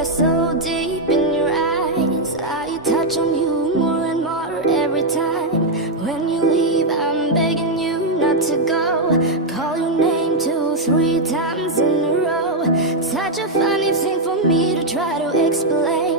fire so deep in your eyes. I touch on you more and more every time. When you leave, I'm begging you not to go. Call your name 2, 3 times in a row. Such a funny thing for me to try to explain.